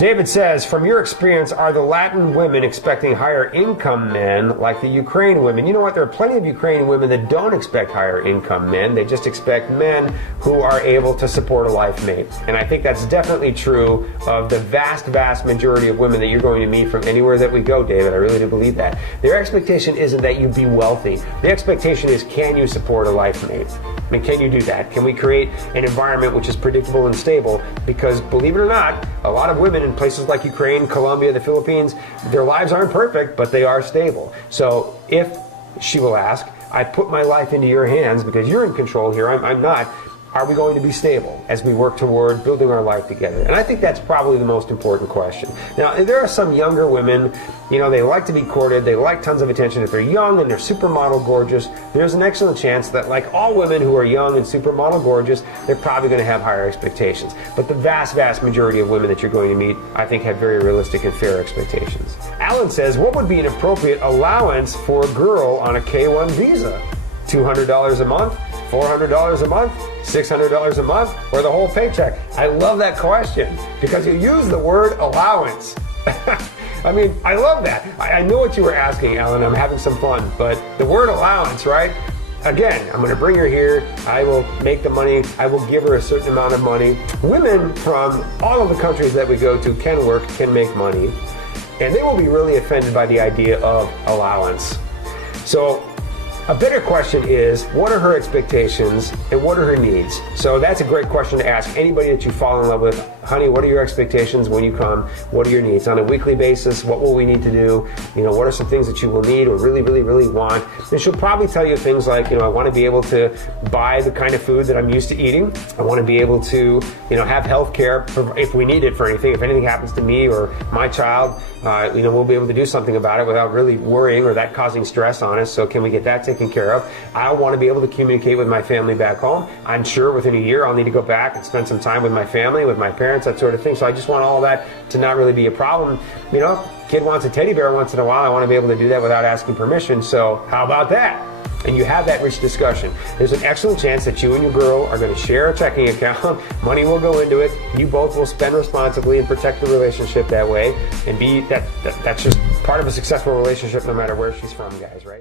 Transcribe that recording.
David says, from your experience, are the Latin women expecting higher income men like the Ukrainian women? You know what? There are plenty of Ukrainian women that don't expect higher income men. They just expect men who are able to support a life mate. And I think that's definitely true of the vast, vast majority of women that you're going to meet from anywhere that we go, David. I really do believe that. Their expectation isn't that you be wealthy. The expectation is, can you support a life mate? I mean, can you do that? Can we create an environment which is predictable and stable? Because believe it or not, a lot of women in places like Ukraine, Colombia, the Philippines, their lives aren't perfect, but they are stable. So if she will ask, I put my life into your hands because you're in control here, I'm not. Are we going to be stable as we work toward building our life together? And I think that's probably the most important question. Now, there are some younger women, you know, they like to be courted, they like tons of attention. If they're young and they're supermodel gorgeous, there's an excellent chance that, like all women who are young and supermodel gorgeous, they're probably going to have higher expectations. But the vast, vast majority of women that you're going to meet, I think, have very realistic and fair expectations. Alan says, what would be an appropriate allowance for a girl on a K-1 visa? $200 a month? $400 a month? $600 a month? Or the whole paycheck? I love that question because you use the word allowance. I mean, I love that. I know what you were asking, Alan. I'm having some fun. But the word allowance, right? Again, I'm going to bring her here. I will make the money. I will give her a certain amount of money. Women from all of the countries that we go to can work, can make money. And they will be really offended by the idea of allowance. So a better question is, what are her expectations and what are her needs? So that's a great question to ask anybody that you fall in love with. Honey, what are your expectations when you come? What are your needs? On a weekly basis, what will we need to do? You know, what are some things that you will need or really, really, really want? And she'll probably tell you things like, you know, I want to be able to buy the kind of food that I'm used to eating. I want to be able to, you know, have health care if we need it for anything. If anything happens to me or my child, you know, we'll be able to do something about it without really worrying or that causing stress on us. So can we get that taken care of? I want to be able to communicate with my family back home. I'm sure within a year I'll need to go back and spend some time with my family, with my parents, that sort of thing. So I just want all that to not really be a problem. You know, kid wants a teddy bear once in a while. I want to be able to do that without asking permission. So how about that? And you have that rich discussion. There's an excellent chance that you and your girl are going to share a checking account. Money will go into it. You both will spend responsibly and protect the relationship that way. And that's just part of a successful relationship no matter where she's from, guys, right?